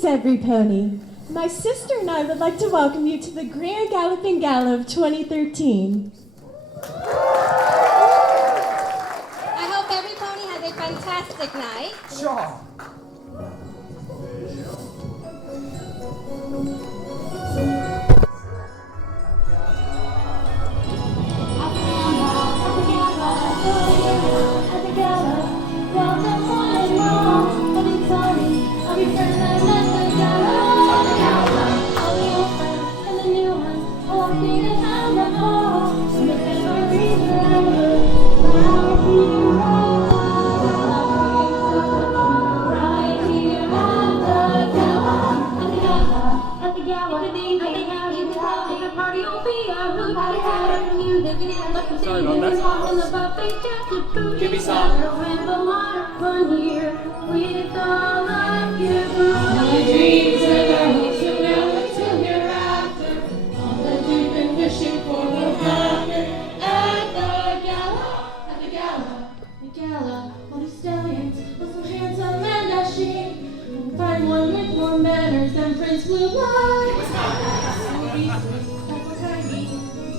Greetings, every pony. My sister and I would like to welcome you to the Grand Galloping Gala of 2013. I hope every pony has a fantastic night. Sure. Sorry about that. Give me some. Dreams and arrows from now until hereafter. All that we've been wishing for will happen at the gala, the gala. All these stallions look so handsome and dashing. You'll find one with more manners than Prince Blue Light.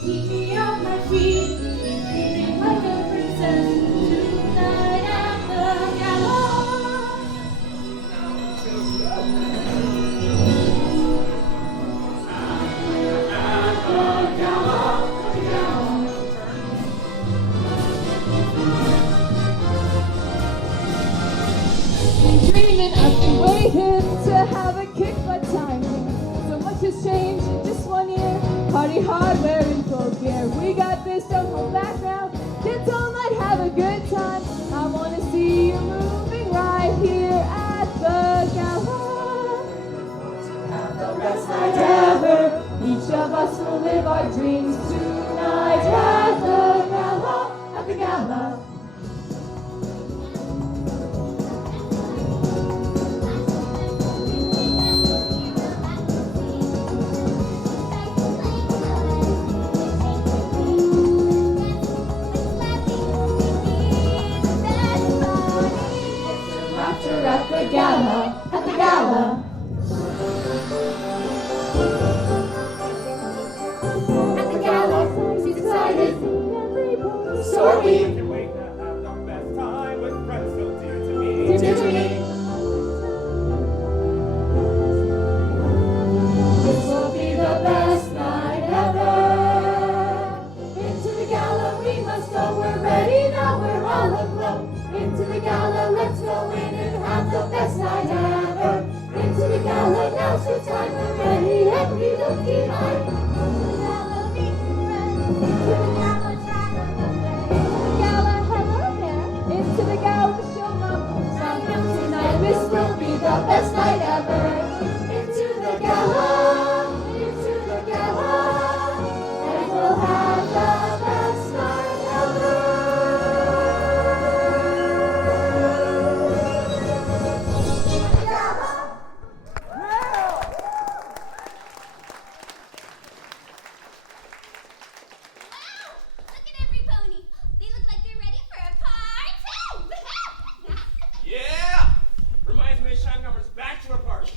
Keep me off my feet, feeling like a princess tonight at the gala. Dreaming I've been waiting to have a kick butt time. So much has changed in just 1 year. Party hard, wearing full gear. We got this, don't hold back now. Kids all night, have a good time. I wanna see you moving right here at the gala. Have the best night ever. Each of us will live our dreams tonight at the gala, at the gala. At the gala, at the gala. At the gala, she's excited. So are we. Can't wait to have the best time with friends so dear to me. Dear to me. This will be the best night ever. Into the gala we must go. We're ready now. We're all aglow. Into the gala, let's go in and have the best night ever. Into the gala, now's the time. We're ready and we look behind. Into the gala, meet your friends. Into the gala, chat on the way. Into the gala, hello there. Into the gala, show mom. Tonight, this will be the best night ever. Into the gala, and we'll have the best night ever. Yeah! Reminds me of Shanghai's bachelor party.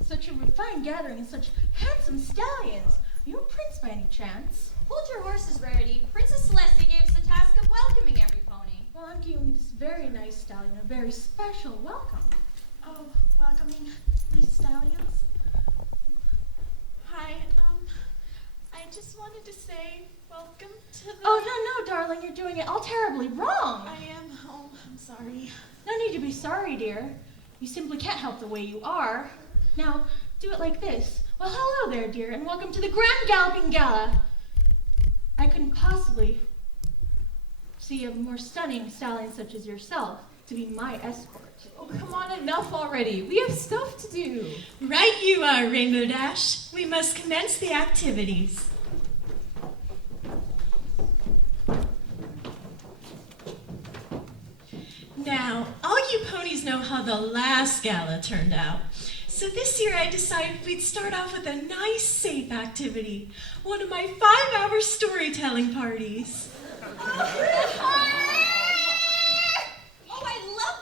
Such a refined gathering and such handsome stallions. Are you a prince by any chance? Hold your horses, Rarity. Princess Celestia gave us the task of welcoming every pony. Well, I'm giving you this very nice stallion a very special welcome. Oh, welcoming my stallions. Hi, I just wanted to say welcome to the... Oh, no, darling, you're doing it all terribly wrong. I am home. I'm sorry. No need to be sorry, dear. You simply can't help the way you are. Now, do it like this. Well, hello there, dear, and welcome to the Grand Galloping Gala. I couldn't possibly see a more stunning stallion such as yourself to be my escort. Oh, come on, enough already. We have stuff to do. Right you are, Rainbow Dash. We must commence the activities. Now, all you ponies know how the last gala turned out. So this year I decided we'd start off with a nice, safe activity. One of my 5-hour storytelling parties. Oh, I love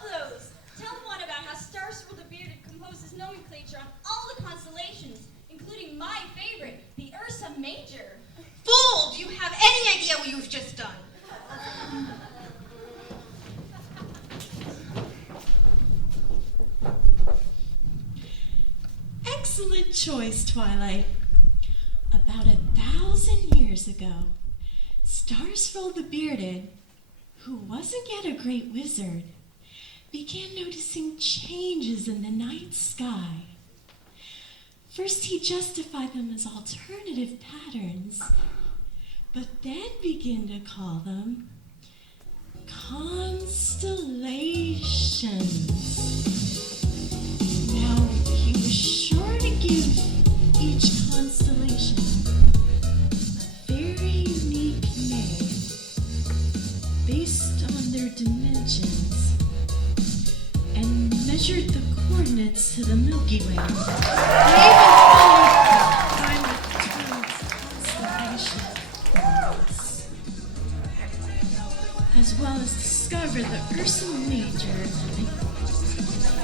you've just done. Excellent choice, Twilight. About 1,000 years ago, Starsfold the Bearded, who wasn't yet a great wizard, began noticing changes in the night sky. First, he justified them as alternative patterns, but then began to call them constellations. Now, he was sure to give each constellation a very unique name based on their dimensions and measured the coordinates to the Milky Way. They even followed constellation as well as discovered the Ursa Major.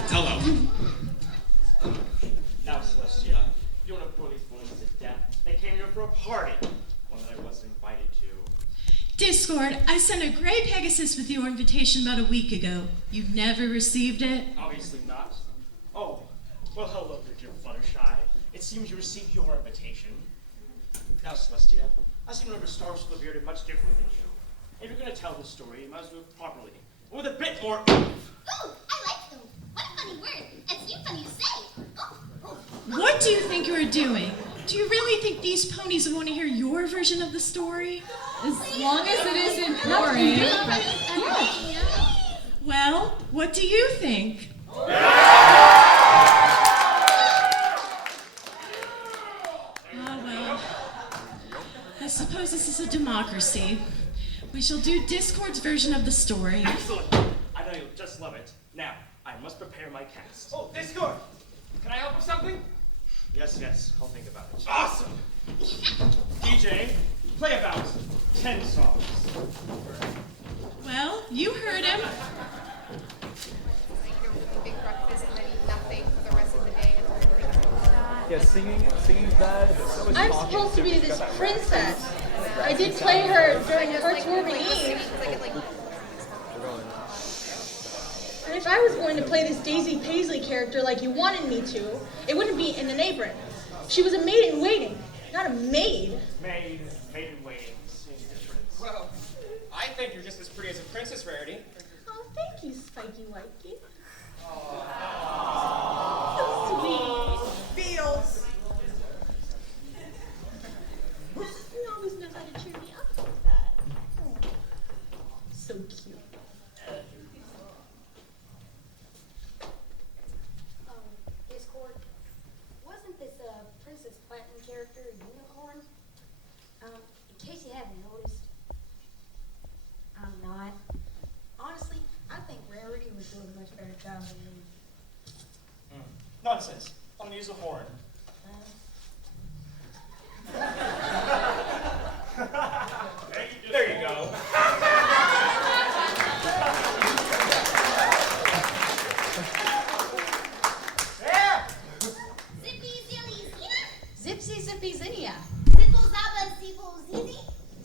Hello. Now, Celestia, you don't have to put these boys to death. They came here for a party, one that I wasn't invited to. Discord, I sent a gray Pegasus with your invitation about a week ago. You never received it? Obviously not. Oh, well, hello there, dear Fluttershy. It seems you received your invitation. Now, Celestia, I seem to remember Starsfold the Bearded much differently than you. If you're going to tell this story, you might as well do it properly. With a bit more. Ooh, I like them. What a funny word. It's you funny to say. What do you think you're doing? Do you really think these ponies want to hear your version of the story? As long as it isn't boring. Well, what do you think? Oh, well, I suppose this is a democracy. We shall do Discord's version of the story. Excellent. I know you'll just love it. Now, I must prepare my cast. Oh, Discord! Can I help with something? Yes, I'll think about it. Awesome! DJ, play about 10 songs. Well, you heard him. Big breakfast and then eat nothing for the rest of the day until Yeah, singing's bad, but so is I'm talking. supposed to be this princess. I did play her during Heartwarming Eve. And if I was going to play this Daisy Paisley character like you wanted me to, it wouldn't be in an apron. She was a maid in waiting, not a maid. Maid in waiting. Same difference. Well, I think you're just as pretty as a princess, Rarity. Oh, thank you, Spiky Wikey. So sweet. Feels. You always know how to cheer me up like that. Oh, so cute. Discord, wasn't this Princess Platinum character a unicorn? In case you haven't noticed, I'm not. Honestly, I think Rarity was doing a much better job than me. Nonsense. I'm gonna use a horn. There you go. Yeah! Zipsy Zippy Xenia. Zipple Zaba Zipple Zizi.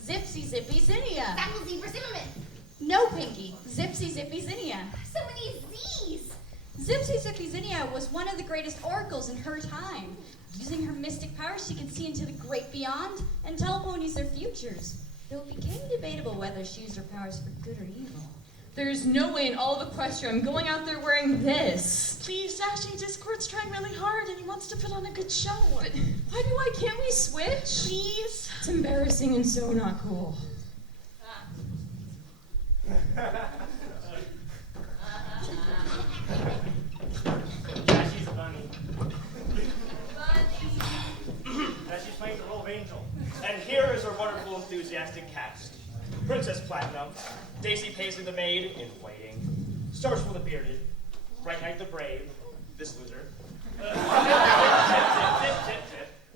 Zipsy Zippy Xenia. Zapple Zebra Zimmerman. No, Pinkie. Zipsy Zippy Xenia. So many Z's. Zipsy Zippy Xenia was one of the greatest oracles in her time. Using her mystic powers, she could see into the great beyond and tell ponies their futures. Though it became debatable whether she used her powers for good or evil. There's no way in all of Equestria I'm going out there wearing this. Please, Ashley, Discord's trying really hard and he wants to put on a good show. But why can't we switch? Please? It's embarrassing and so not cool. She's a bunny. She's playing the role of Angel. And here is our wonderful, enthusiastic cast. Princess Platinum, Daisy Paisley the Maid, in waiting. Starsfold the Bearded, Bright Knight the Brave, this loser.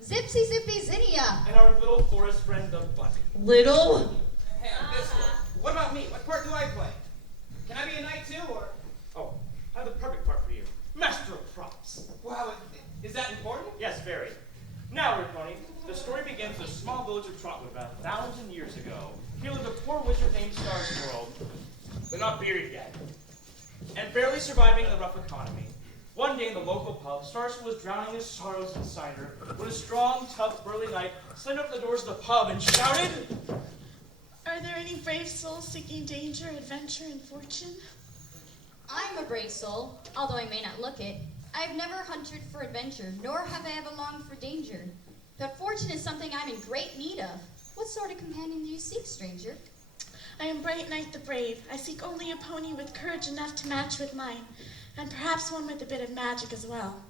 Zipsy Zippy Xenia. And our little forest friend, the Bunny. Little? Hey, what about me? What part do I play? Can I be a knight too, or? Oh, I have the perfect part for you. Master of Props. Wow, is that important? Yes, very. Now, Rick Brony, the story begins in a small village of Trotwood about 1,000 years ago. Here lived a wizard named Starsworld. They're not bearded yet, and barely surviving the rough economy. One day in the local pub, Starsworld was drowning his sorrows in cider when a strong, tough, burly knight slammed up the doors of the pub and shouted, Are there any brave souls seeking danger, adventure, and fortune? I'm a brave soul, although I may not look it. I've never hunted for adventure, nor have I ever longed for danger. But fortune is something I'm in great need of. What sort of companion do you seek, stranger? I am Bright Knight the Brave. I seek only a pony with courage enough to match with mine, and perhaps one with a bit of magic as well.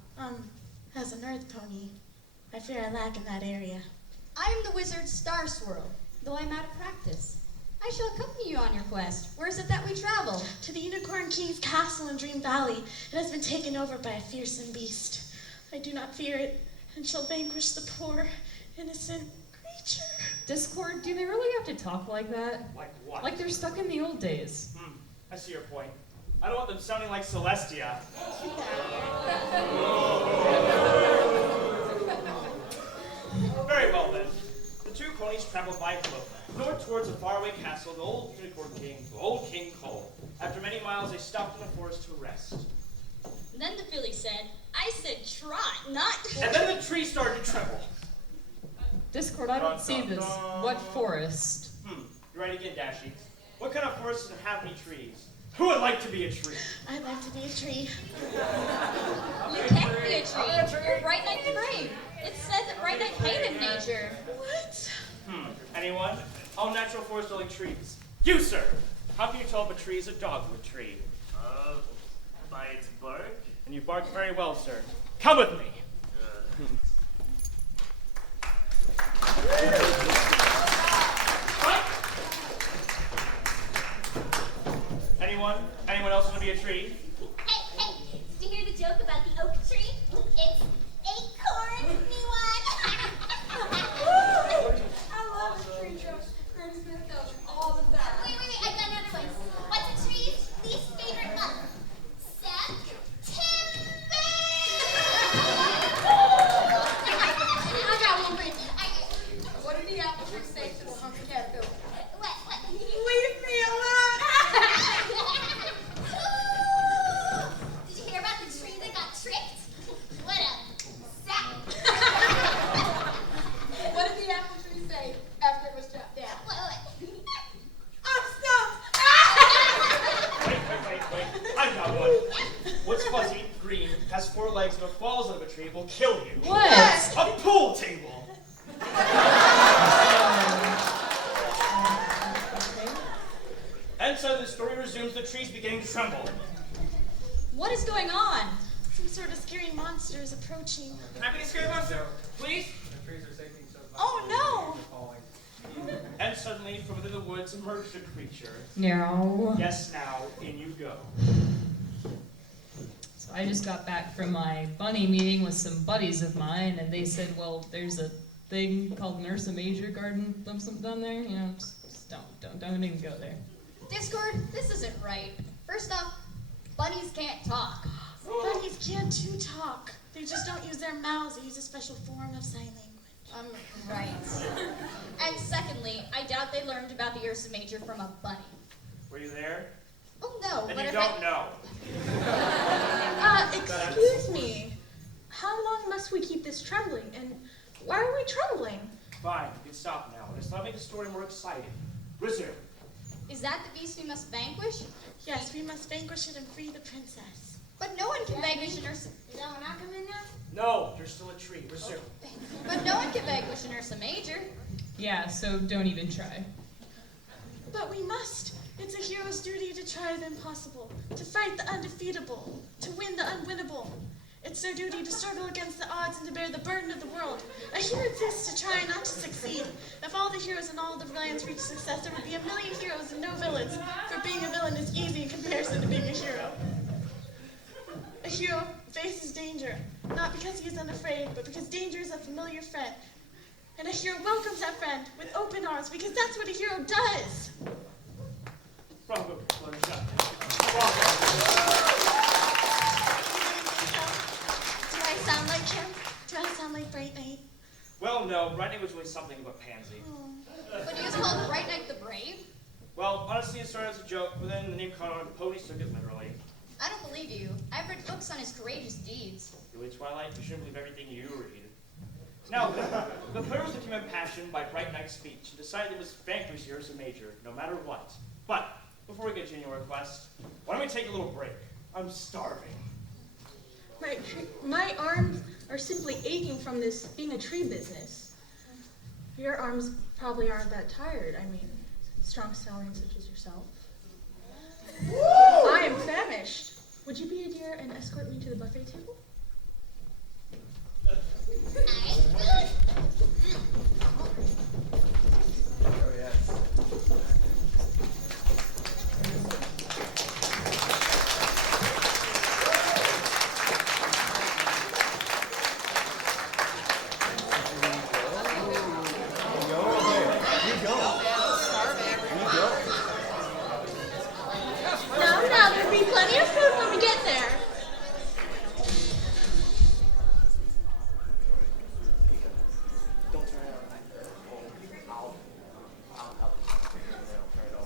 As an earth pony, I fear I lack in that area. I am the wizard Starsworld, though I'm out of practice. I shall accompany you on your quest. Where is it that we travel? To the Unicorn King's castle in Dream Valley. It has been taken over by a fearsome beast. I do not fear it, and shall vanquish the poor, innocent creature. Discord, do they really have to talk like that? Like what? Like they're stuck in the old days. I see your point. I don't want them sounding like Celestia. Very well then. The two ponies traveled by foot, north towards a faraway castle of the old Unicorn King, old King Cole. After many miles, they stopped in the forest to rest. And then the filly said, I said trot, not... And then the tree started to tremble. Discord, I don't see this. What forest? You're right again, Dashy. What kind of forest doesn't have any trees? Who would like to be a tree? I'd like to be a tree. You can't be a tree. You're Bright Knight the Brave. It says that Bright Knight hated nature. What? Anyone? All natural forest-dwelling trees. You, sir! How can you tell if a tree is a dogwood tree? By its bark? And you bark very well, sir. Come with me. Anyone else want to be a tree? Hey, did you hear the joke about the oak tree? It's acorn, anyone? I love the tree jokes. Granny Smith does all the time. Wait, I got another one. What's a tree's least favorite month? September! I got one thing. What did the apple tree say to the hungry caterpillar? What? Leave me alone! Did you hear about the tree that got tricked? What a sap! What did the apple tree say after it was chopped down? What? I'm stumped! Wait. I've got one. What's fuzzy, green, has 4 legs, and if it falls out of a tree, will kill you? What? A pool table! And so the story resumes, the trees beginning to tremble. What is going on? Some sort of scary monster is approaching. Can I be a scary monster, please? The trees are shaking so much. Oh Falling. And suddenly, from within the woods emerged a creature. No. Yes, now, in you go. So I just got back from my bunny meeting with some buddies of mine, and they said, well, there's a thing called an Ursa Major garden something down there. You know, just don't even go there. Discord, this isn't right. First off, bunnies can't talk. Bunnies can too talk. They just don't use their mouths. They use a special form of sign language. Right. And secondly, I doubt they learned about the Ursa Major from a bunny. Were you there? Oh no, And but you if don't know. Excuse me. How long must we keep this trembling? And why are we trembling? Fine, you can stop now. Let's not make the story more exciting. Resume. Is that the beast we must vanquish? Yes, we must vanquish it and free the princess. But no one can vanquish an Ursa... Is that when I come in now? No, you're still a tree. Resume. But no one can vanquish an Ursa Major. Yeah, so don't even try. But we must. It's a hero's duty to try the impossible, to fight the undefeatable, to win the unwinnable. It's their duty to struggle against the odds and to bear the burden of the world. A hero exists to try not to succeed. If all the heroes in all the lands reached success, there would be 1 million heroes and no villains, for being a villain is easy in comparison to being a hero. A hero faces danger, not because he is unafraid, but because danger is a familiar friend. And a hero welcomes that friend with open arms, because that's what a hero does. Bravo, Fluttershy. Bravo. Do I sound like him? Do I sound like Bright Knight? Well, no, Brian was really something of a pansy. But he was called Bright Knight the Brave. Honestly, it started as a joke, but then the name caught on, the ponies took it literally. I don't believe you. I've read books on his courageous deeds. Really, Twilight? You shouldn't believe everything you read. Now, the players became impassioned by Bright Knight's speech and decided they must vanquish the Ursa Major, no matter what. But, before we get to your request, why don't we take a little break? I'm starving. My arms are simply aching from this being a tree business. Your arms probably aren't that tired. I mean, strong stallions such as yourself. I am famished. Would you be a dear and escort me to the buffet table? Oh, yes. No, there'll be plenty of food when we get there. Don't turn it on. I'll help you. Don't turn it on.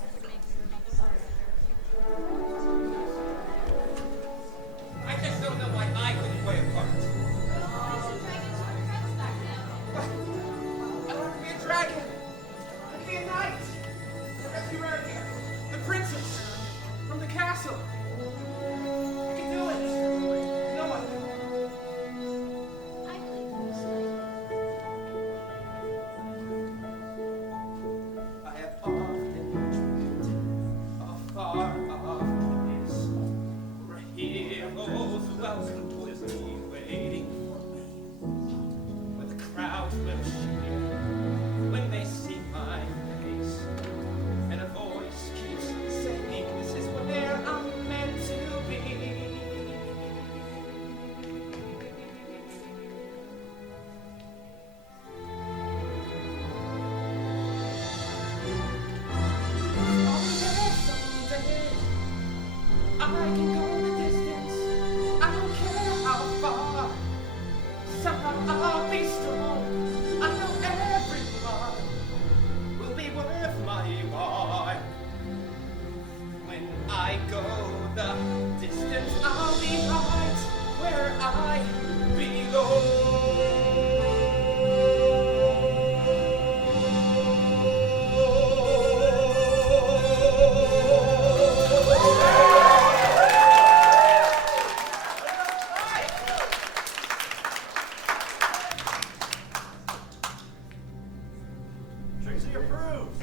I just don't know why I couldn't play a part. I want to be a dragon. I want to be a knight. I rescue Rarity, the princess from the castle. I can do it. No one. I believe you. I have often dreamed of a far off place where heroes welcome will be waiting for me, where the crowds will cheer when they see my face, and a voice keeps saying, "This is where I'm meant to be." I can go the distance. I don't care how far. Somehow I'll be strong. I know everyone will be worth my while. When I go the distance, I'll be right where I Trixie approves.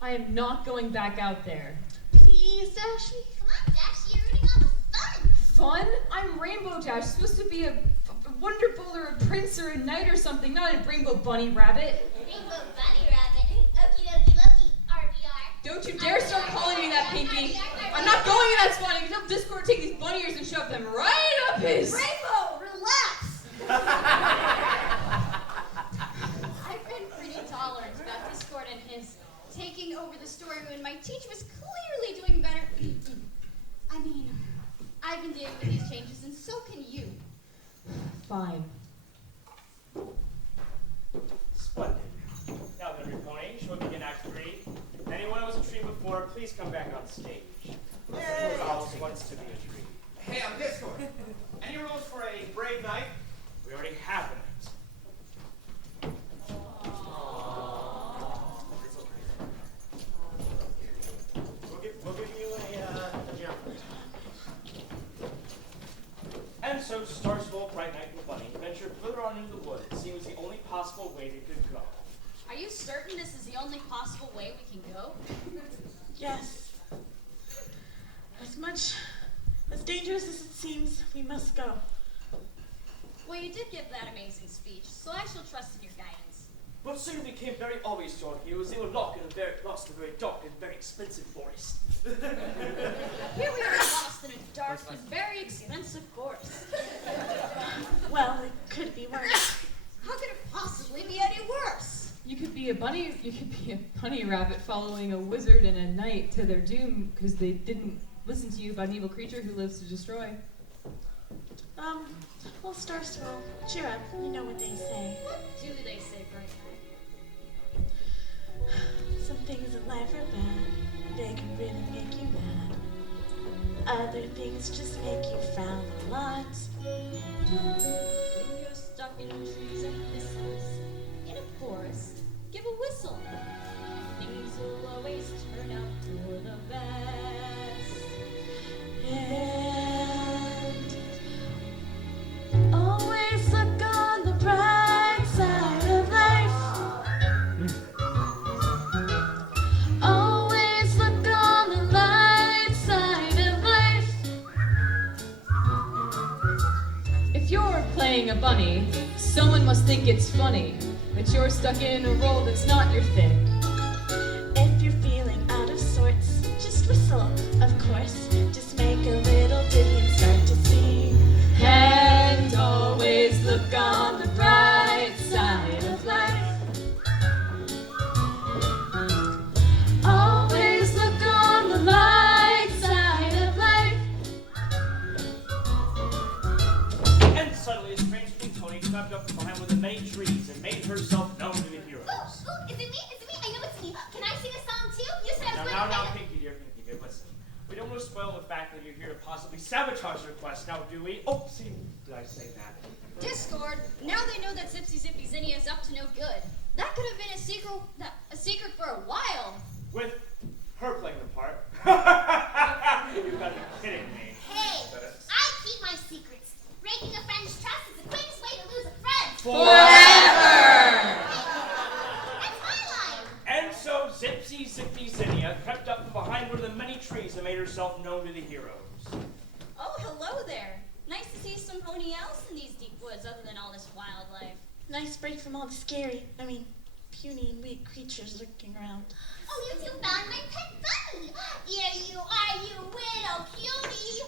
I am not going back out there. Please, Dashy. Come on, Dash, you're ruining all the fun. Fun? I'm Rainbow Dash, supposed to be a wonderful or a prince or a knight or something, not a rainbow bunny rabbit. Rainbow Bunny Rabbit. Okie dokie loki, RBR. Don't you dare start calling me that, Pinkie. I'm not going in that spot. You can tell Discord to take these bunny ears and shove them right up his. Rainbow, relax. I've been pretty tolerant about Discord and his taking over the story when my teacher was clearly doing better. I mean, I've been dealing with these changes, and so can you. Fine. Splendid. Now then, every pony, shall we begin Act 3? Anyone who was a tree before, please come back on stage. Who else wants to be a tree? Hey, I'm Discord. Any rules for a brave knight? We already have a knight. We'll give you a jump. And so Starsville, Bright Knight, and Bunny ventured further on into the woods, seeing it was the only possible way they could go. Are you certain this is the only possible way we can go? Yes. As dangerous as it seems, we must go. Well, you did give that amazing speech, so I shall trust in your guidance. But soon it became very obvious to our heroes they were lost in a very dark and very expensive forest. Here we are lost in a dark and very expensive forest. Well, it could be worse. How could it possibly be any worse? You could be a bunny rabbit following a wizard and a knight to their doom because they didn't listen to you about an evil creature who lives to destroy. Well, Starsville, cheer up. You know what they say. What do they say, Bright Knight? words just make you frown a lot. When you're stuck in trees and thistles, in a forest, give a whistle. Things will always turn out for the best. And always look on the bright side of life. Always look on the light side of life. If you're playing a bunny, someone must think it's funny that you're stuck in a role that's not your thing. If you're feeling out of sorts, just whistle, of course. Just make a little ditty and start to sing. And always look on the bright side of life. Always look on the light side of life. And suddenly a strange King Tony crept up from behind one of the many trees and made herself known to the heroes. Ooh, is it me? Is it me? I know it's me. Can I sing a song too? You said I was going to Now, play Pinkie dear, listen. We don't want to spoil the fact that you're here to possibly sabotage the quest, now do we? Oh, see, did I say that? Discord, now they know that Xenia is up to no good. That could have been a secret for a while. With her playing the part. You gotta be kidding me. Hey, I keep my secrets. Breaking a friend's trust is the quickest way to lose a friend. Forever! That's my line. And so Xenia crept up from behind one of the many trees and made herself known to the heroes. Oh, hello there. Nice to see somebody else in these deep woods other than all this wildlife. Nice break from all the scary, puny and weak creatures lurking around. Oh, you two found my pet bunny. Here you are, you little cutie.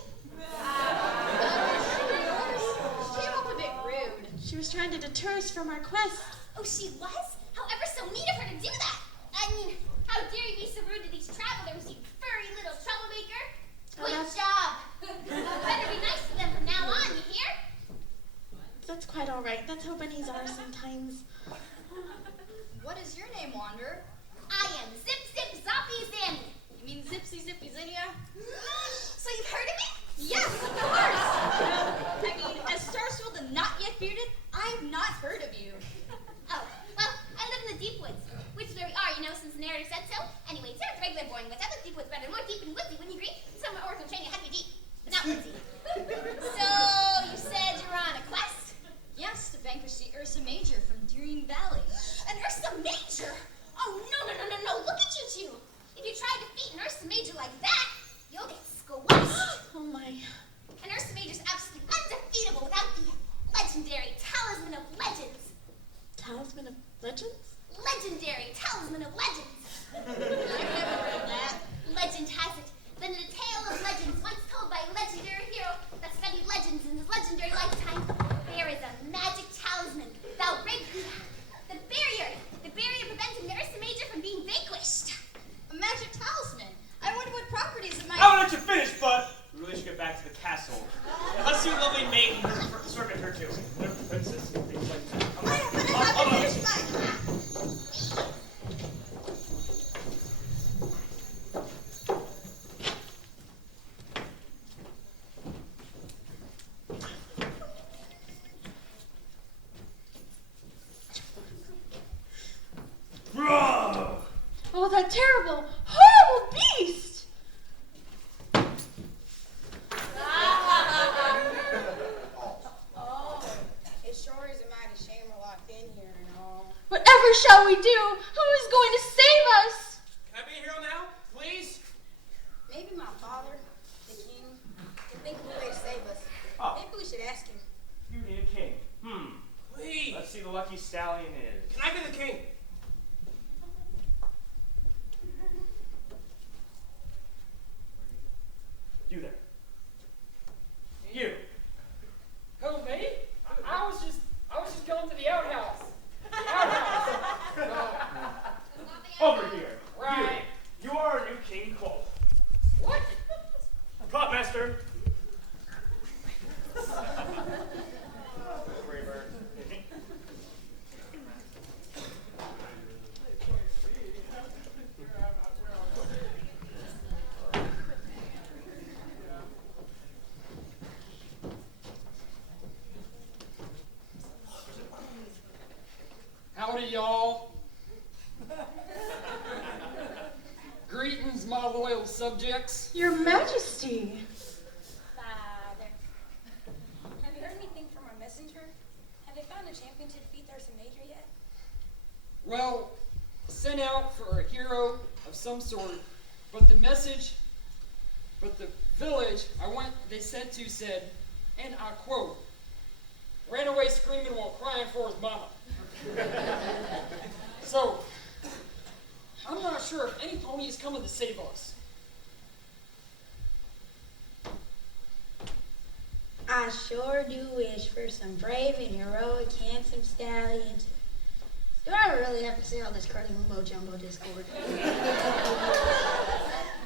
She came up a bit rude. She was trying to deter us from our quest. Oh, she was? However, so mean of her to do that. I mean, how dare you be so rude to these travelers, you furry little troublemaker? Good job. Better be nice to them from now on, you hear? That's quite all right. That's how bunnies are sometimes. What is your name, Wanderer? I am Zip Zip Zoppy Zanny. You mean Zipsy Zippy Xenia? So you've heard of me? Yes, of course! I mean, as Starsfield and not yet bearded, I've not heard of you. Oh, well, I live in the deep woods, which is where we are, since the narrator said so. Anyway, it's not regular boring woods. I like deep woods better, more deep and woodsy, wouldn't you agree? Somewhere Oracle training had to be deep, but not woodsy. So, you said you were on a quest? Yes, to vanquish the Ursa Major from Dream Valley. An Ursa Major? Oh, no, look at you two. If you try to defeat an Ursa Major like that, you'll get squashed. Oh my. An Ursa Major's absolutely undefeatable without the legendary Talisman of Legends. Talisman of Legends? Legendary Talisman of Legends. I've never heard of that. Legend has it that in a tale of legends once told by a legendary hero that studied legends in his legendary lifetime, there is a magic talisman that will break the barrier preventing the Ursa Major from being vanquished. A magic talisman. I wonder what properties it might... I'll let you finish, bud. We really should get back to the castle. And let's see what lovely maiden her servant her doing. Her princess and things like that. Come on. But I have to finish mine. Oh, that terrible, horrible beast! Oh, it sure is a mighty shame we're locked in here and all. Whatever shall we do? Who is going to save us? Can I be a hero now, please? Maybe my father, the king, can think of a way to save us. Oh. Maybe we should ask him. You need a king. Please. Let's see the lucky stallion is. Can I be the king? You there. You. Who, me? I was just going to the outhouse. The outhouse. Over here. Right. You are our new King Cole. What? Prop master. Braeburn. my loyal subjects. Your Majesty. Father. Have you heard anything from our messenger? Have they found a champion to defeat the Ursa Major yet? Well, sent out for a hero of some sort, but the village they sent to said, and I quote, ran away screaming while crying for his mama. So, I'm not sure if any pony is coming to save us. I sure do wish for some brave and heroic, handsome stallions. Do I really have to say all this curly mumbo jumbo discord?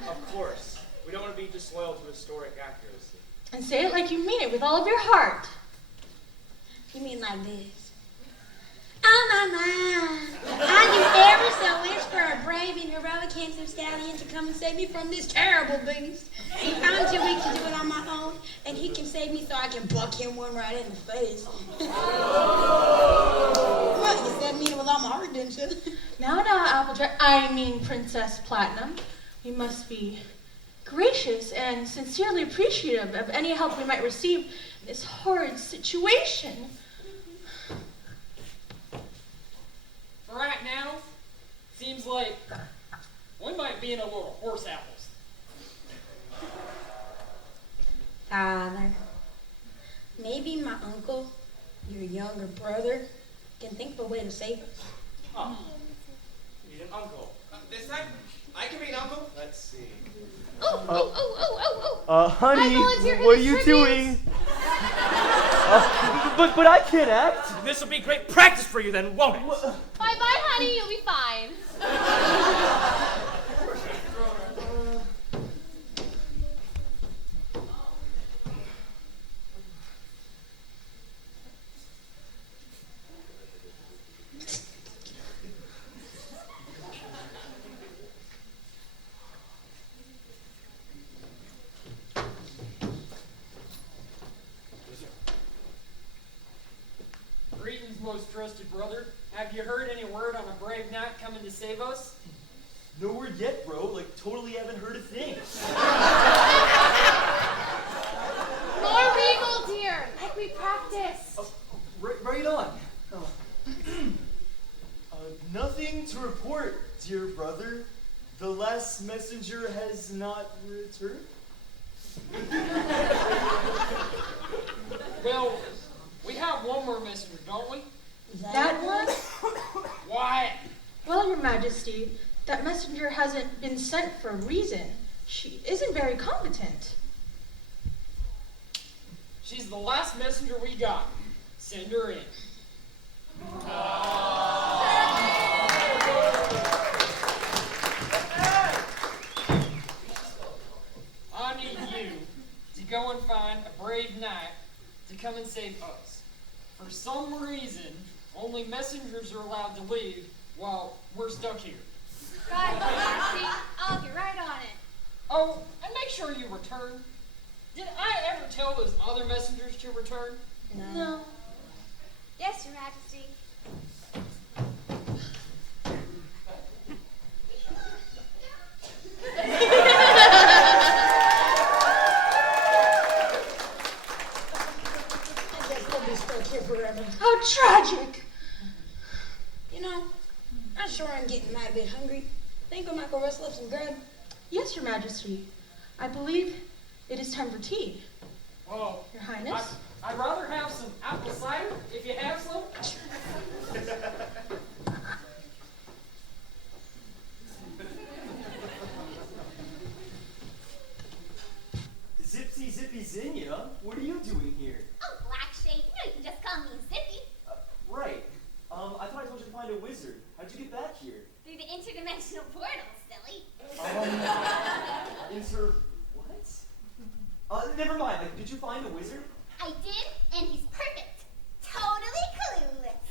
Of course. We don't want to be disloyal to historic accuracy. And say it like you mean it with all of your heart. You mean like this? Oh my! I do ever so wish for a brave and heroic, handsome stallion to come and save me from this terrible beast. If I'm too weak to do it on my own, and he can save me so I can buck him one right in the face. What, you said me with all my heart, didn't you? Now, Applejack, I mean Princess Platinum, we must be gracious and sincerely appreciative of any help we might receive in this horrid situation. For right now, seems like we might be in a little horse apples. Father, maybe my uncle, your younger brother, can think of a way to save us. Oh, you need an uncle. This time, I can be an uncle. Let's see. Honey, what are you doing? But I can't act. This will be great practice for you then, won't it? Bye-bye, honey. You'll be fine. Greetings, most trusted brother. Have you heard any word on a brave knight coming to save us? No word yet, bro. Like, totally haven't heard a thing. More regal, dear, like we practiced. Right on. Nothing to report, dear brother. The last messenger has not returned. Well, we have one more messenger, don't we? That one? Why? Well, Your Majesty, that messenger hasn't been sent for a reason. She isn't very competent. She's the last messenger we got. Send her in. I need you to go and find a brave knight to come and save us. For some reason, only messengers are allowed to leave while we're stuck here. Got it, Your Majesty. I'll get right on it. Oh, and make sure you return. Did I ever tell those other messengers to return? No. Yes, Your Majesty. How tragic! You know, I'm sure I'm getting a bit hungry. Think we might go rustle up some grub. Yes, Your Majesty. I believe it is time for tea. Oh, Your Highness. I'd rather have some apple cider if you have some. Zipsy Zippy Xenia, what are you doing here? Oh, Black Shade, you can just call me Zippy. Right. I thought I told you to find a wizard. How'd you get back here? Through the interdimensional portal, silly. What? Never mind. Like, did you find a wizard? I did, and he's perfect. Totally clueless.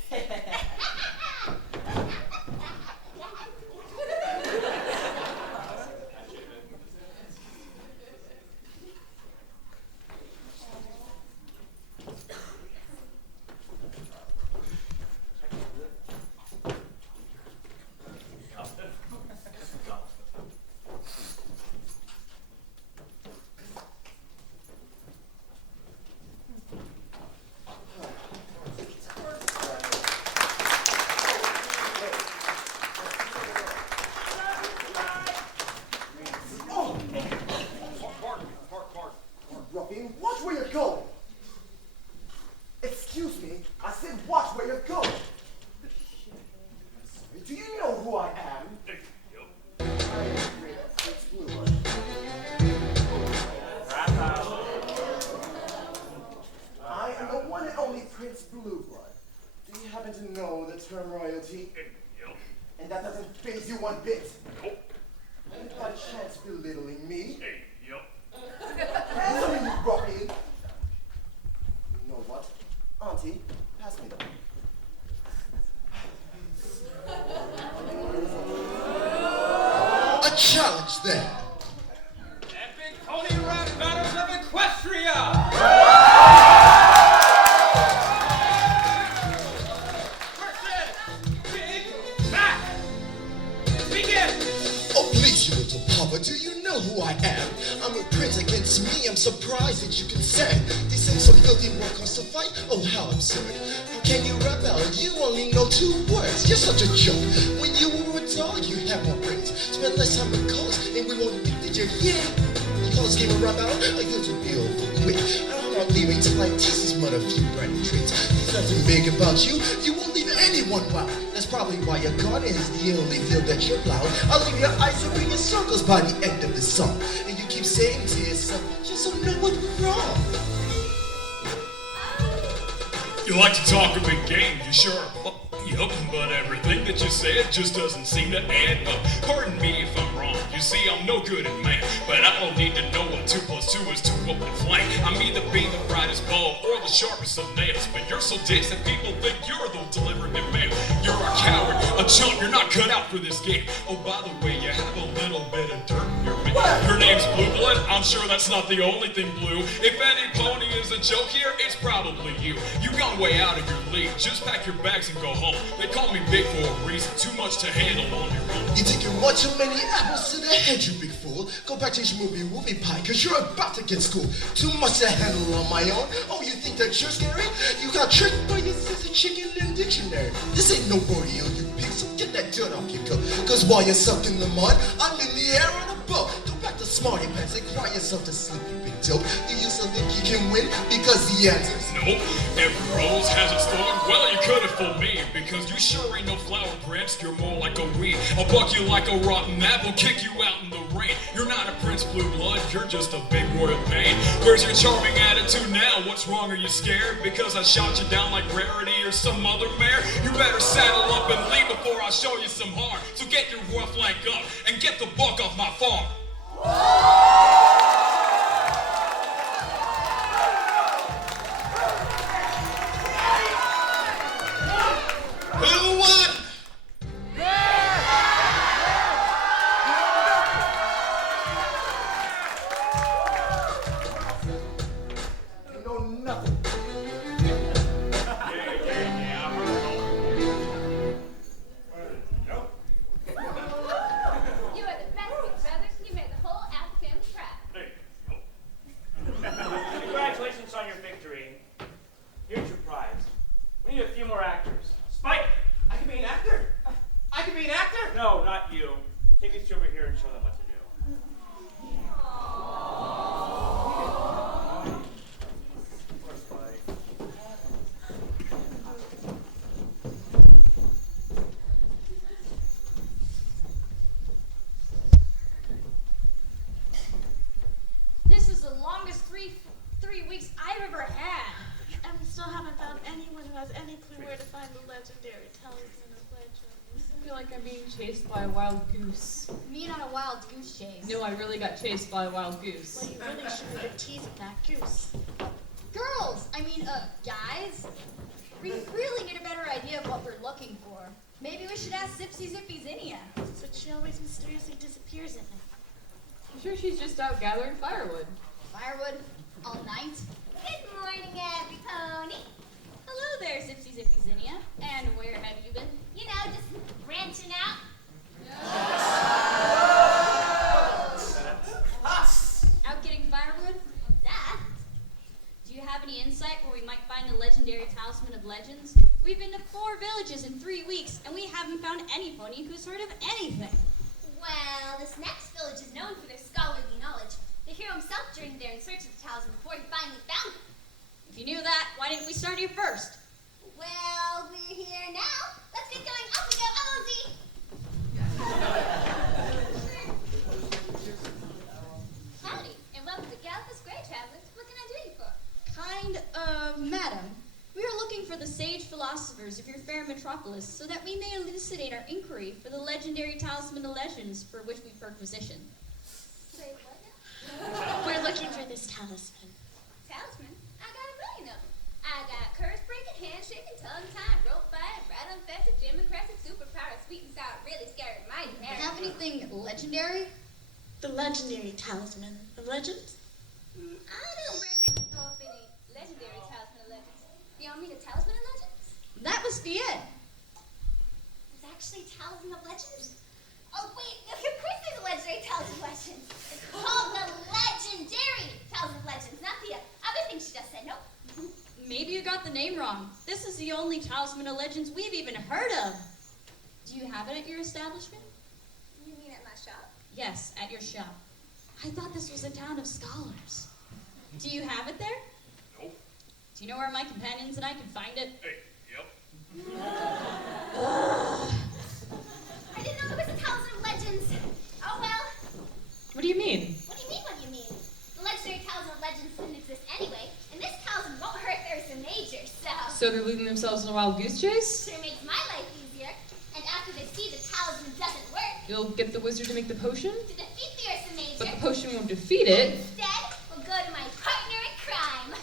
that doesn't faze you one bit. Nope. By chance belittling me? Hey, yup. Answer me, you ruffian. You know what? Auntie, pass me that. A challenge then. Epic pony ride battles of Equestria! Oh, please, you little papa, do you know who I am? I'm a prince against me, I'm surprised that you can stand. They say some filthy work costs to fight, oh how absurd. How can you rebel? You only know 2 words, you're such a joke. When you were a dog, you had more brains. Spend less time with colors, and we won't think that you're here. You call this game a rebel? Oh, you'll do be over quick. I'm not leaving till I teach this mother a few brand new traits. There's nothing big about you, you won't leave anyone wow. That's probably why your garden is the only field that you're plowed. I'll leave your eyes open in circles by the end of the song. And you keep saying to yourself, just don't know what's wrong. You like to talk a big game, you sure? Yup, but everything that you said just doesn't seem to add up. Pardon me if I'm wrong, you see I'm no good at math, but I don't need to know what 2 + 2 is to open flank. I'm either being the brightest bulb or the sharpest of nails, but you're so dense that people think you're the delivering the mail. You're a coward, a chump, you're not cut out for this game. Oh, by the way, you have a little bit of dirt in your mouth. Your name's Blue Blood, I'm sure that's not the only thing blue. If any pony is a joke here, it's probably you. You've gone way out of your league, just pack your bags and go home. They call me big for a reason, too much to handle on your own. You think you're one too many apples to the head, you big fool. Go back to your movie pie, cause you're about to get schooled. Too much to handle on my own. Oh, you think that you're scary? You got tricked by your sister chicken and dictionary. This ain't no rodeo, you pig, so get that dirt off your coat. Cause while you're sucked in the mud, I'm in the air on a boat. Go back to smarty pants and cry yourself to sleep, you big dope. Do you still think you can win? Because the answer's nope. Every rose has its thorn. Well, you could have fooled me, because you sure ain't no flower prince. You're more like a weed. I'll buck you like a rotten apple, kick you out in the rain. You're not a prince, Blue Blood, you're just a big royal pain. Where's your charming attitude now? What's wrong, are you scared? Because I shot you down like Rarity or some other mare? You better saddle up and leave before I show you some heart. So get your rough leg up and get the buck off my farm. Who won? You know nothing. You are the best big brothers, and you made the whole Apple family proud. Congratulations on your victory. Here's your prize. We need a few more actors. Spike! I can be an actor? I can be an actor? No, not you. Take these two over here and show them what to do. Poor Spike. This is the longest three weeks I've ever had. And we still haven't found anyone who has any clue where to find the legendary talisman of legends. I feel like I'm being chased by a wild goose. Me on a wild goose chase. No, I really got chased by a wild goose. Well, you really should have been teasing that goose. Girls, guys, we really need a better idea of what we're looking for. Maybe we should ask Zipsy Zippy Xenia. But she always mysteriously disappears at night. I'm sure she's just out gathering firewood. Firewood? All night? Good morning, every pony. Hello there, Zipsy Zippy Xenia. And where have you been? You know, just branching out. Out getting firewood? Duh. Do you have any insight where we might find the legendary talisman of legends? We've been to 4 villages in 3 weeks, and we haven't found any pony who's heard of anything. Well, this next village is known for their scholarly knowledge. The hero himself journeyed there in search of the talisman before he finally found it. If you knew that, why didn't we start here first? Well, we're here now. Let's get going. Off we go, Ozzy! Howdy, and welcome to Galapagos Great Travelers. What can I do you for? Madam, we are looking for the sage philosophers of your fair metropolis so that we may elucidate our inquiry for the legendary talisman of legends for which we perquisition. Wait, what now? We're looking for this talisman. Talisman? I got a million of them. I got curse-breaking, handshaking, tongue-tying, rope-fighting, rat-infested, democratic, superpower, sweet and sour, really scary, mighty hairy. Have anything legendary? The legendary talisman of legends? I don't reckon know of any legendary talisman of legends. Do y'all mean a talisman of legends? That must be it. There's actually a talisman of legends? Oh, wait, of course there's a legendary talisman of legends. It's called the legendary talisman of legends, not the other thing she just said, nope. Maybe you got the name wrong. This is the only talisman of legends we've even heard of. Do you have it at your establishment? You mean at my shop? Yes, at your shop. I thought this was a town of scholars. Do you have it there? Nope. Do you know where my companions and I can find it? Hey, yep. I didn't know there was a talisman of legends. Oh well. What do you mean? What do you mean, what do you mean? The legendary talisman of legends didn't exist anyway, and this talisman won't hurt Ursa Major, so... So they're leading themselves in a wild goose chase? Sure makes my life easier. And after they see the talisman doesn't work, You'll get the wizard to make the potion? to defeat the Ursa Major, But the potion won't defeat it. instead, we'll go to my partner in crime.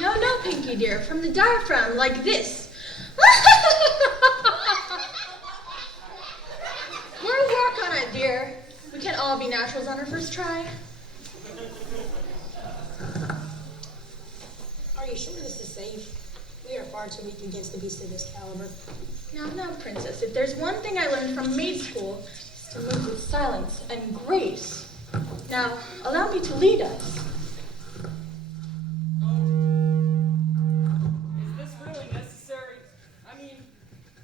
No, Pinkie dear, from the diaphragm, like this. We'll work on it, dear. We can't all be naturals on our first try. Are you sure this is safe? We are far too weak against a beast of this caliber. Now, princess, if there's one thing I learned from maid school, it's to move with silence and grace. Now, allow me to lead us. Is this really necessary? I mean,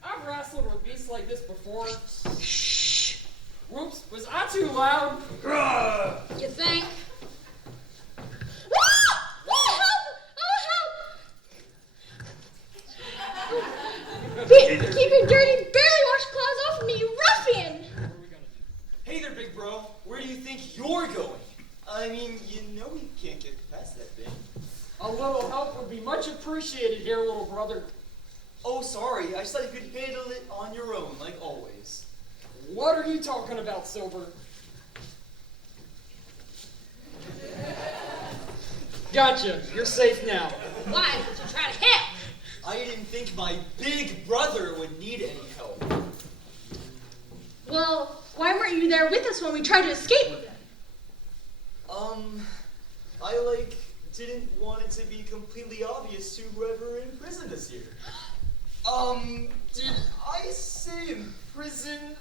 I've wrestled with beasts like this before. Shh. Whoops, was I too loud? You think? Keep your dirty, barely washed claws off of me, you ruffian! Hey there, big bro. Where do you think you're going? I mean, you know you can't get past that thing. A little help would be much appreciated here, little brother. Oh, sorry. I just thought you could handle it on your own, like always. What are you talking about, Silver? Gotcha. You're safe now. Why did you try to help? I didn't think my big brother would need any help. Well, why weren't you there with us when we tried to escape? I, didn't want it to be completely obvious to whoever imprisoned us here. Did I say imprison?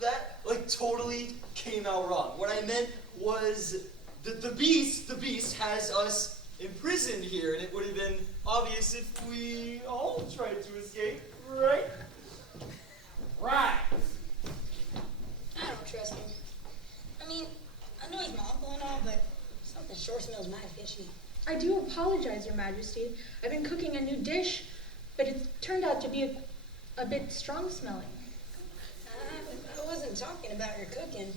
That, totally came out wrong. What I meant was the beast has us imprisoned here, and it would have been obvious if we all tried to escape, right? Right. I don't trust him. I mean, I know he's my uncle and all, but something sure smells mighty fishy. I do apologize, Your Majesty. I've been cooking a new dish, but it turned out to be a bit strong smelling. I wasn't talking about your cooking,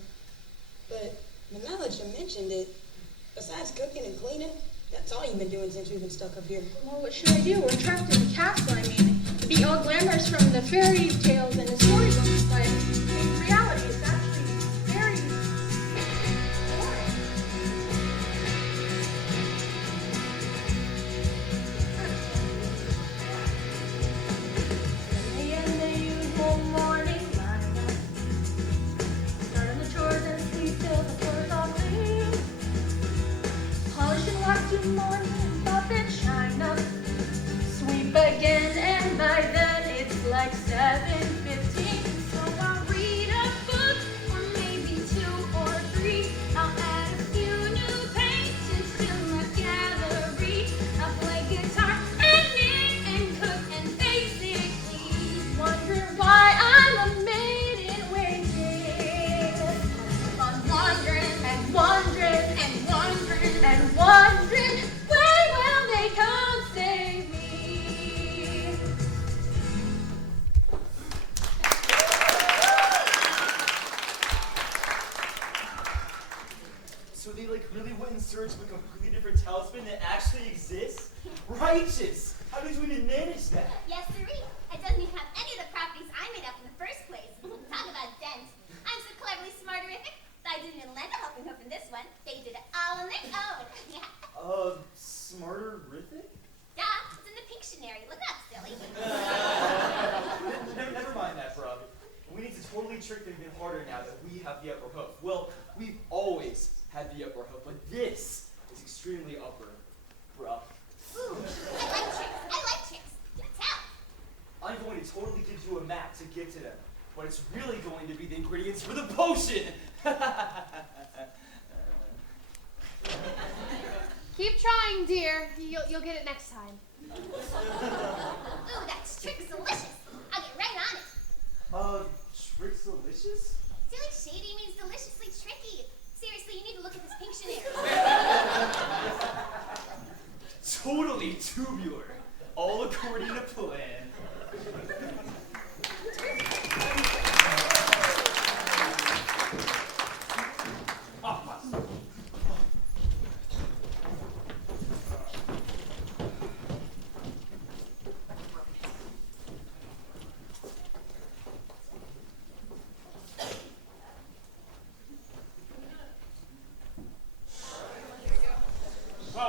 but now that you mentioned it, besides cooking and cleaning, that's all you've been doing since we've been stuck up here. Well, what should I do? We're trapped in the castle, I mean. To be all glamorous from the fairy tales and the storybooks, but in reality, it's actually very boring. In the usual morning lineup, starting the chores and sweep till the floors are clean. Polish and wax to morning and pop and shine up. Sweep again, and by then it's like 7:15. So I'll read righteous! How did you even manage that? Yes, sirree. It doesn't even have any of the properties I made up in the first place. Talk about dent. I'm so cleverly smarterific that I didn't even lend a helping hoof in this one. They did it all on their own. Smarterific? Duh, it's in the Pictionary. Look up, silly. Never mind that, bro. We need to totally trick them even harder now that we have the upper hoof. Well, we've always had the upper hoof, but this is extremely upper, bruh. Ooh, I like tricks. Do tell. I'm going to totally give you a map to get to them, but it's really going to be the ingredients for the potion. Keep trying, dear. You'll get it next time. Ooh, that's Tricks-alicious. I'll get right on it. Tricks-alicious? Silly shady means deliciously tricky. Seriously, you need to look at this Pictionary. Totally tubular. All according to plan.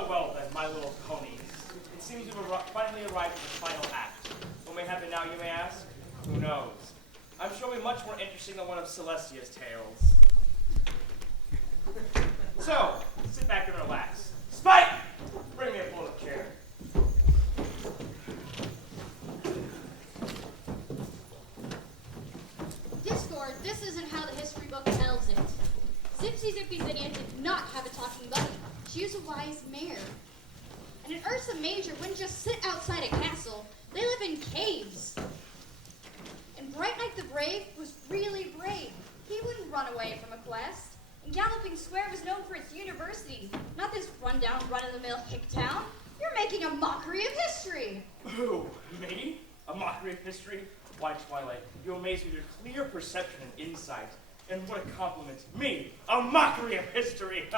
Well then, my little ponies. It seems you've finally arrived at the final act. What may happen now, you may ask? Who knows? I'm sure it'll be much more interesting than one of Celestia's tales. So, sit back and relax. Spike! Bring me a folding chair. Discord, this isn't how the history book tells it. Zipsy Zippy Xenia did not have a talking bunny. She was a wise mare. And an Ursa Major wouldn't just sit outside a castle. They live in caves. And Bright Knight the Brave was really brave. He wouldn't run away from a quest. And Galloping Square was known for its university, not this rundown, run-of-the-mill hick town. You're making a mockery of history. Who? Me? A mockery of history? Why, Twilight, you amaze me with your clear perception and insight. And what a compliment. Me, a mockery of history.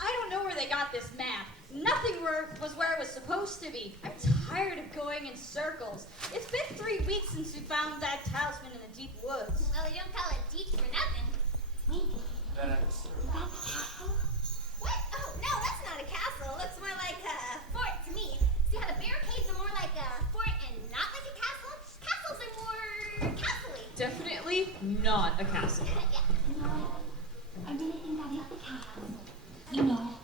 I don't know where they got this map. Nothing was where it was supposed to be. I'm tired of going in circles. It's been 3 weeks since we found that talisman in the deep woods. Well, you don't call it deep for nothing. What? Oh, no, that's not a castle. It looks more like a fort to me. See how the barricades are more like a fort and not like a castle? Castles are more castle-y. Definitely not a castle. Yeah. I didn't think I'd hit the castle. You know,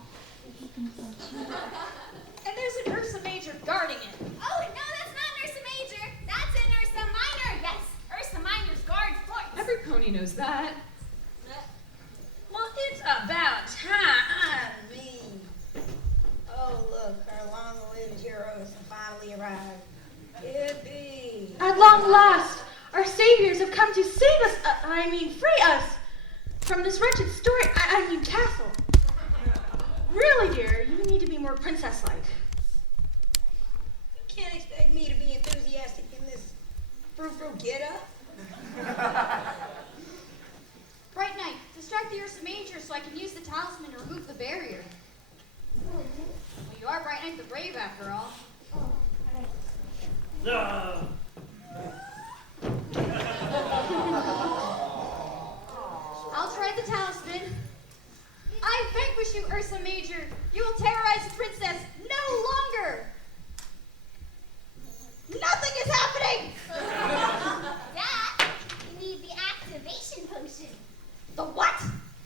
And there's an Ursa Major guarding it. Oh, no, that's not an Ursa Major. That's an Ursa Minor. Yes, Ursa Minor's guard fort. Every pony knows that. Well, it's about time. Oh, look, our long-lived heroes have finally arrived. Yippee! At long last, our saviors have come to save us, free us from this wretched story, castle. Really, dear, you need to be more princess-like. You can't expect me to be enthusiastic in this frou-frou get-up. Bright Knight, distract the Ursa Major so I can use the talisman to remove the barrier. Well, you are Bright Knight the Brave, after all. I'll try the talisman. I vanquish you, Ursa Major. You will terrorize the princess no longer. Nothing is happening! That, you need the activation potion. The what?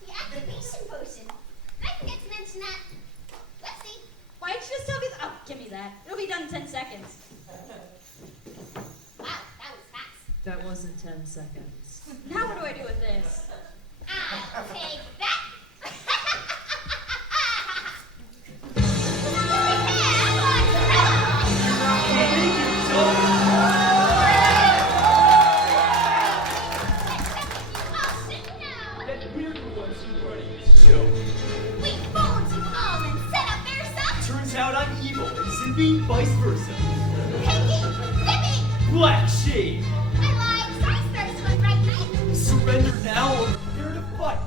The activation potion. Did I forget to mention that? Let's see. Why didn't you just tell me that? Oh, give me that. It'll be done in 10 seconds. Wow, that was fast. That wasn't 10 seconds. Now what do I do with this? I'll take that. Vice versa. Pinkie! Zippy! Black shade! I lied. Sorry, Stars, Bright Knight. Surrender now or prepare to fight.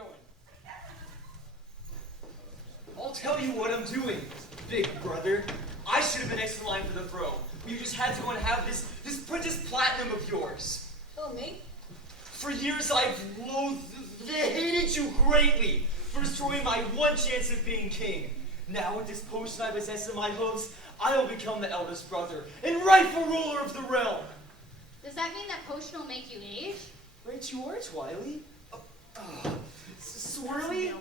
doing? I'll tell you what I'm doing, big brother. I should have been next in line for the throne. You just had to go and have this Princess Platinum of yours. Oh, me? For years I've hated you greatly for destroying my one chance of being king. Now with this potion I possess in my hooves, I will become the eldest brother and rightful ruler of the realm. Does that mean that potion will make you age? Right you are, Twily. Swirly?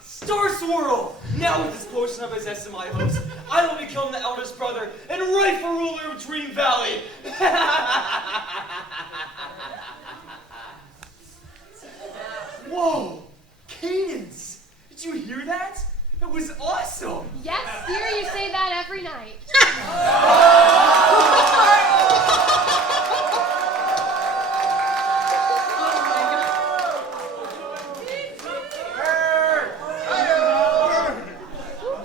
Star Swirl! Now with this potion I possess in my hooves, I will become the eldest brother and rightful ruler of Dream Valley. Whoa! Cadence! Did you hear that? It was awesome! Yes, dear, you say that every night.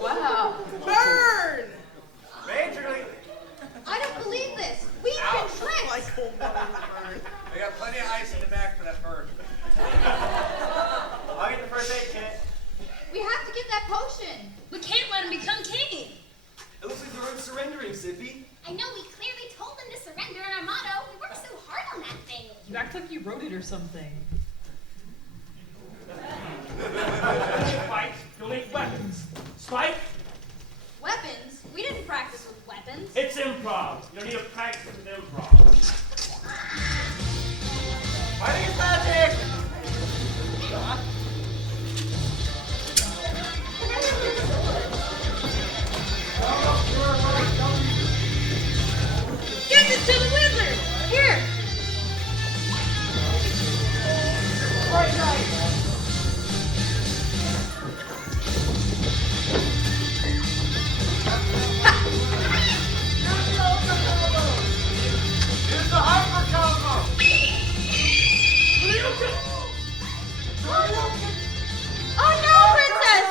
Wow. Burn! Majorly. I don't believe this. We've been tricked. Like cold water in the burn. We got plenty of ice in the back for that bird. I'll get the first aid kit. We have to get that potion. We can't let him become king. It looks like they're surrendering, Zippy. I know we clearly told them to surrender in our motto. We worked so hard on that thing. You act like you wrote it or something. Spike, you'll need weapons. Spike? Weapons? We didn't practice with weapons. It's improv. You'll need to practice with improv. Fighting is magic! Get this to the wizard! Here! Right. Here's the hyper combo! Oh no, princess!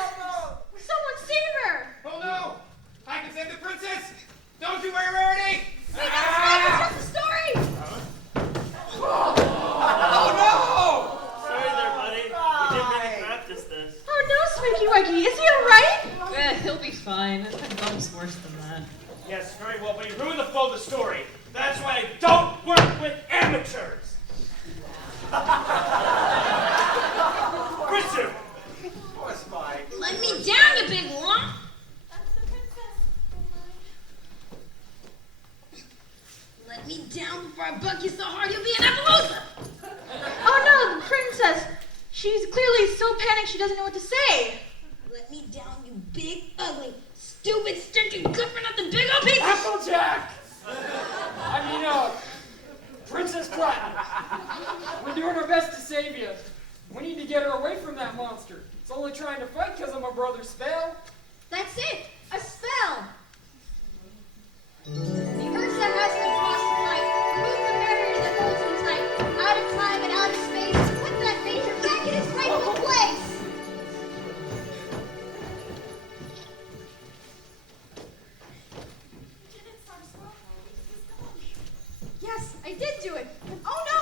Someone save her! Oh no! I can save the princess! Don't you worry, Rarity! We gotta the story! Oh no! Sorry there, buddy. We didn't really practice this. Oh no, Squeaky Wuggy, is he alright? He'll be fine. I've had bumps worse than that. Yes, very well, but you ruined the flow of the story. That's why I don't work with amateurs. Richard! Poor Spike. Let me down, you big lump! Let me down before I bug you so hard you'll be an Appaloosa! Oh no, the princess! She's clearly so panicked she doesn't know what to say. Let me down, you big, ugly, stupid, stinking, good for nothing, big old piece! Applejack! Princess Platinum. We're doing our best to save you. We need to get her away from that monster. It's only trying to fight because of my brother's spell. That's it. A spell. The Ursa has been crossed tonight. Remove the barrier that holds him tight. Out of time and out of space. Put that major back in his rightful place. Yes, I did do it. Oh no!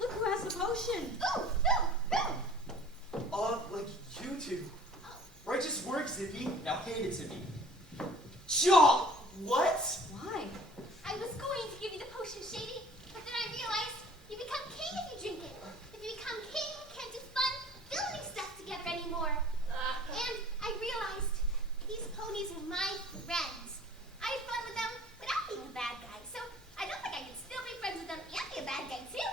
Look who has the potion. Ooh, ooh, ooh. Like you two. Righteous work, Zippy. Now hand it to me. Jaw! What? Why? I was going to give you the potion, Shady, but then I realized you become king if you drink it. If you become king, you can't do fun building stuff together anymore. And I realized these ponies are my friends. I had fun with them without being a bad guy, so I don't think I can still be friends with them and be a bad guy too.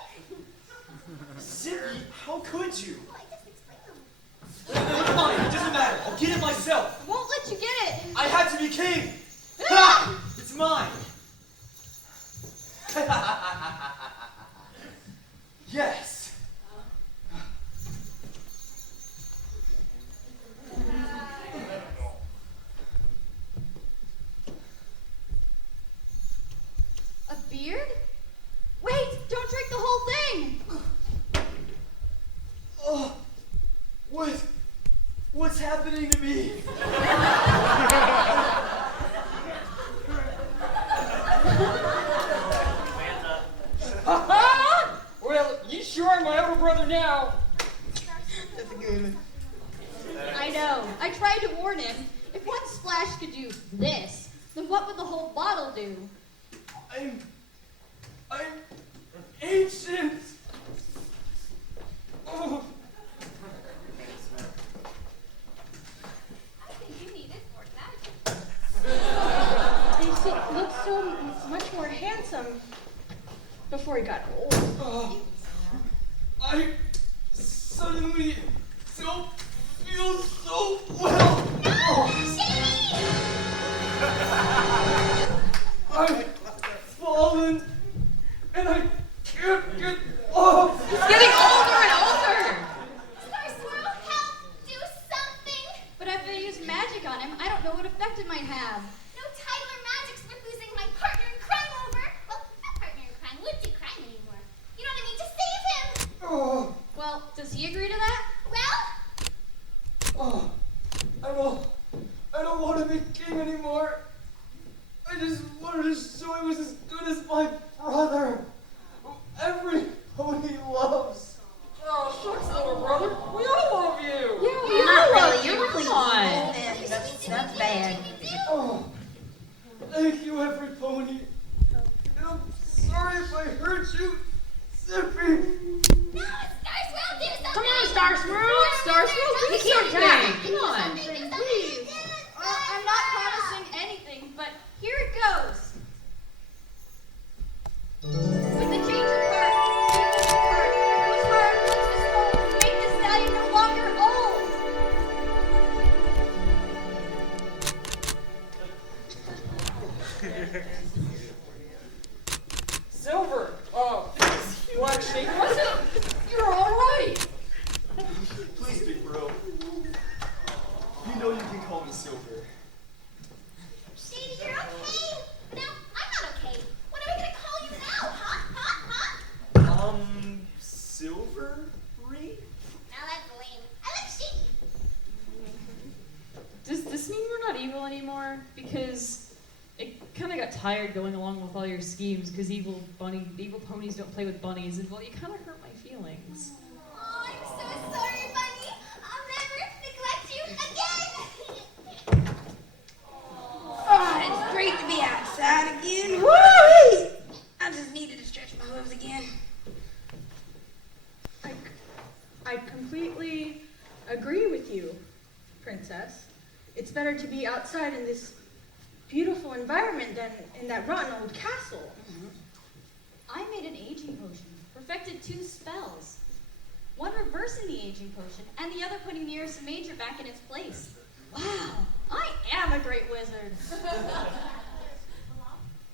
Zippy, how could you? Well, I just explained them. Fine, it doesn't matter. I'll get it myself. I won't let you get it. I had to be king. Ha! It's mine. Yes. A beard? Wait, don't drink the whole thing. Oh, what's happening to me? Well, you sure are my older brother now. again. I know. I tried to warn him. If one splash could do this, then what would the whole bottle do? I'm ancient. Oh. I think you needed more magic. He looked so much more handsome before he got old. Oh. I suddenly don't feel so well. No, Shady! I've fallen and I can't get off. He's getting older and older. Star Swirl, help! Do something! But if I use magic on him, I don't know what effect it might have. No Tyler magic's worth losing my partner in crime over. Well, that partner in crime wouldn't do crime anymore. You know what I mean? Just save him! Oh, Well, does he agree to that? Well? oh, I don't want to be king anymore. I just wanted to show I was as good as my brother, who every pony loves. Oh, shucks, little brother. We all love you. Yeah, we all love you. You're Please. on. That's bad. Oh, thank you, every pony. And I'm sorry if I hurt you, Steffy. No, Star Swirl, do something! Come on, Star Swirl. Star Swirl, do You can't something. die. Come on. Please. I'm not promising anything, but here it goes. With the change of heart, change of heart, whose heart puts this whole to make this stallion no longer old. Silver. Oh, Black Snake. What's up? You're all right. Please, big bro. You know you can call me Silver. Shady, you're okay. But now, I'm not okay. What are we gonna call you now? Huh? Silver? Now that's lame. I like Shady. Does this mean we're not evil anymore? Because it kind of got tired going along with all your schemes. Because evil ponies don't play with bunnies, and well, you kind of hurt my feelings. Oh, I'm so sorry, Bunny. I'll never neglect you again. Oh, it's great to be outside again. Woo! I just needed to stretch my hooves again. I completely agree with you, Princess. It's better to be outside in this beautiful environment than in that rotten old castle. I made an aging potion, perfected 2 spells. One reversing the aging potion, and the other putting the Ursa Major back in its place. Wow, I am a great wizard.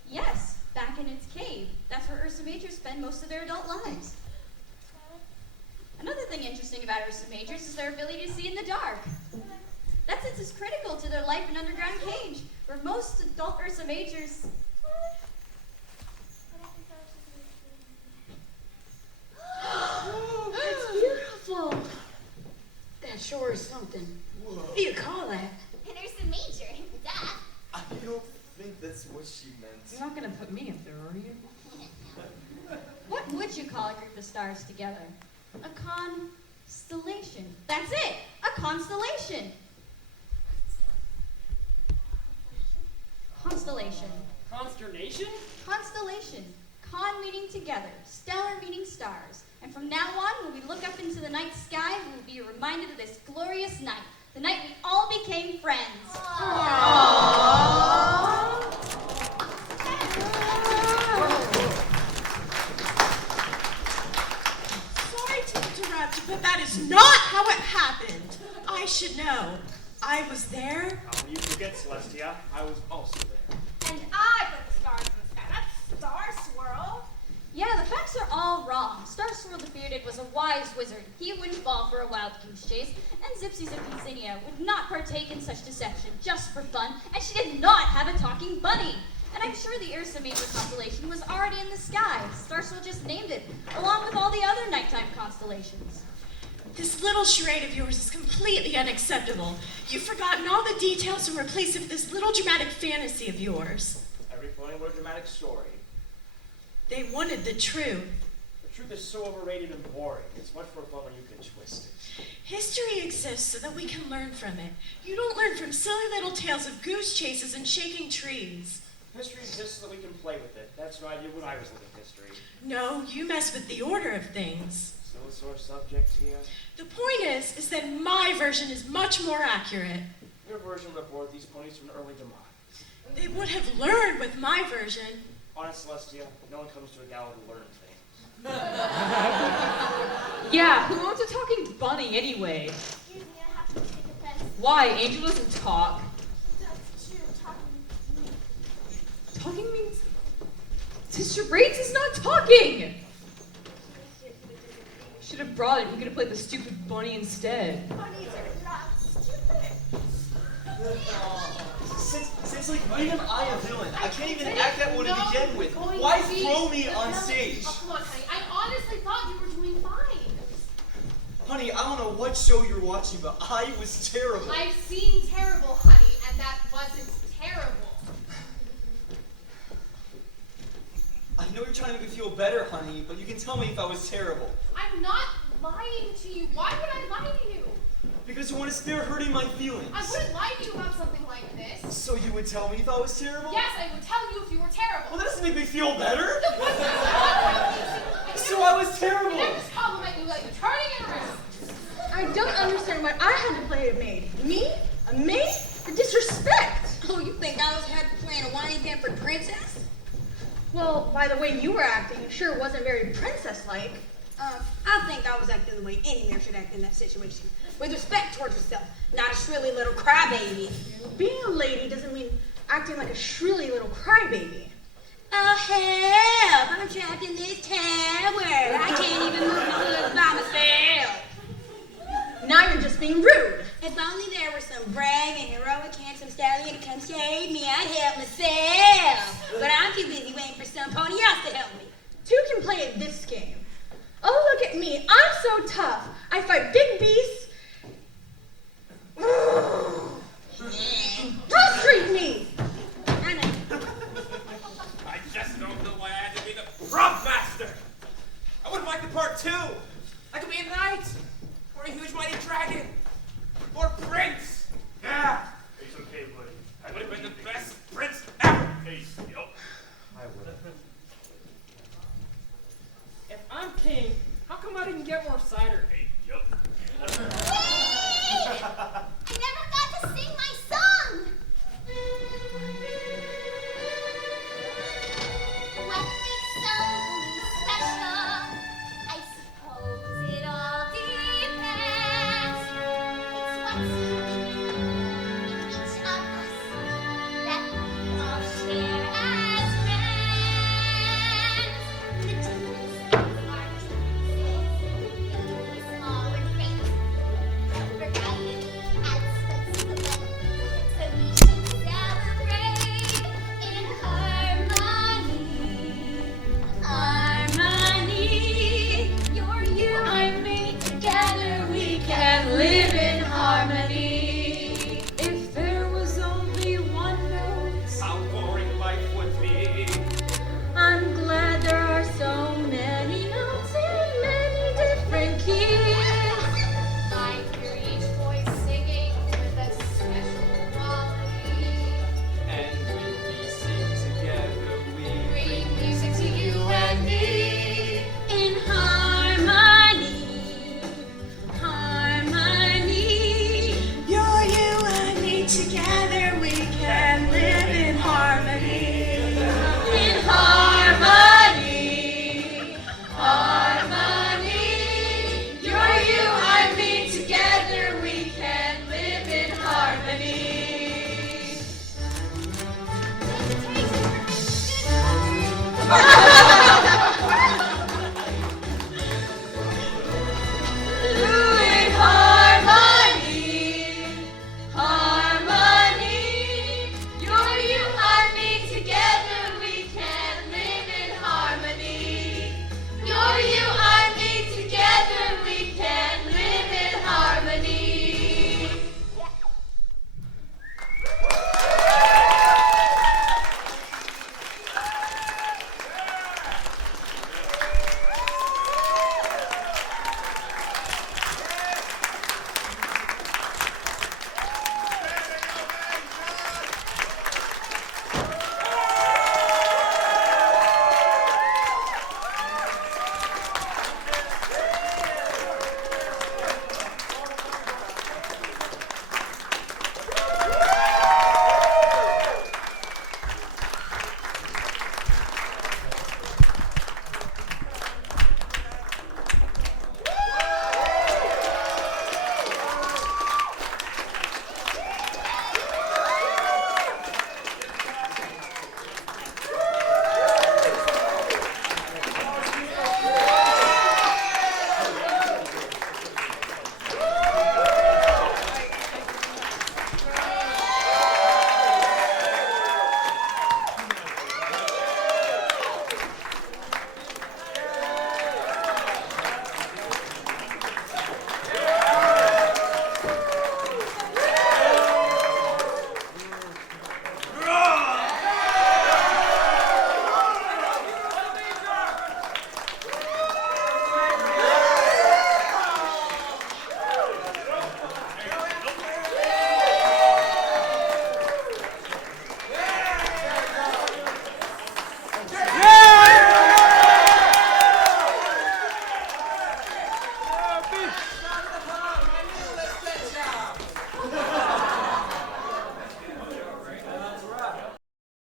Yes, back in its cave. That's where Ursa Majors spend most of their adult lives. Another thing interesting about Ursa Majors is their ability to see in the dark. That sense is critical to their life in underground cage, where most adult Ursa Majors... That's beautiful. That sure is something. Whoa. What do you call that? And there's the Major. Duh. I don't think that's what she meant. You're not gonna put me up there, are you? What would you call a group of stars together? A constellation. That's it! A constellation! Constellation. Consternation? Constellation. Con meaning together. Stellar meaning stars. And from now on, when we look up into the night sky, we will be reminded of this glorious night. The night we all became friends. Sorry to interrupt, but that is not how it happened. I should know. I was there. How will you forget, Celestia? I was also there. And I put the stars in the sky. That's Star Swirl. Yeah, the facts are all wrong. Star Swirl the Bearded was a wise wizard. He wouldn't fall for a wild goose chase, and Zipsy Zippy Xenia would not partake in such deception just for fun, and she did not have a talking bunny. And I'm sure the Ursa Major constellation was already in the sky. Star Swirl just named it, along with all the other nighttime constellations. This little charade of yours is completely unacceptable. You've forgotten all the details in replace of this little dramatic fantasy of yours. Every pony wrote a dramatic story. They wanted the truth. The truth is so overrated and boring. It's much more fun when you can twist it. History exists so that we can learn from it. You don't learn from silly little tales of goose chases and shaking trees. History exists so that we can play with it. That's what I did when I was living history. No, you mess with the order of things. So a sore subject here. The point is that my version is much more accurate. Your version would have brought these ponies to an early demise. They would have learned with my version. Honest, Celestia, no one comes to a gala to learn things. Yeah, who owns a talking bunny anyway? Excuse me, I have to take offense. Why? Angel doesn't talk. She does too, talking. Talking means... Sister Raids is not talking! Should have brought it. We could have played the stupid bunny instead. Bunnies are not stupid. Since like even I a villain, I can't even act that one to begin with. Why throw me on stage? Oh, come on, honey. I honestly thought you were doing fine. Honey, I don't know what show you're watching, but I was terrible. I've seen terrible, honey, and that wasn't terrible. I know you're trying to make me feel better, honey, but you can tell me if I was terrible. I'm not lying to you. Why would I lie to you? Because you want to spare hurting my feelings. I wouldn't lie to you about something like this. So you would tell me if I was terrible? Yes, I would tell you if you were terrible. Well, that doesn't make me feel better. So I was terrible. I just compliment you like you're turning and wrist. I don't understand what I had to play a maid. Me? A maid? The disrespect. Oh, you think I was happy playing a whiny pampered princess? Well, by the way you were acting, it sure wasn't very princess-like. I think I was acting the way any man should act in that situation. With respect towards yourself, not a shrilly little crybaby. Being a lady doesn't mean acting like a shrilly little crybaby. Oh, help! I'm trapped in this tower. I can't even move my hoods by myself. Now you're just being rude. If only there were some brave and heroic handsome stallion to come save me, I'd help myself. But I'm too busy waiting for some pony else to help me. Two can play at this game. Oh, look at me. I'm so tough. I fight big beasts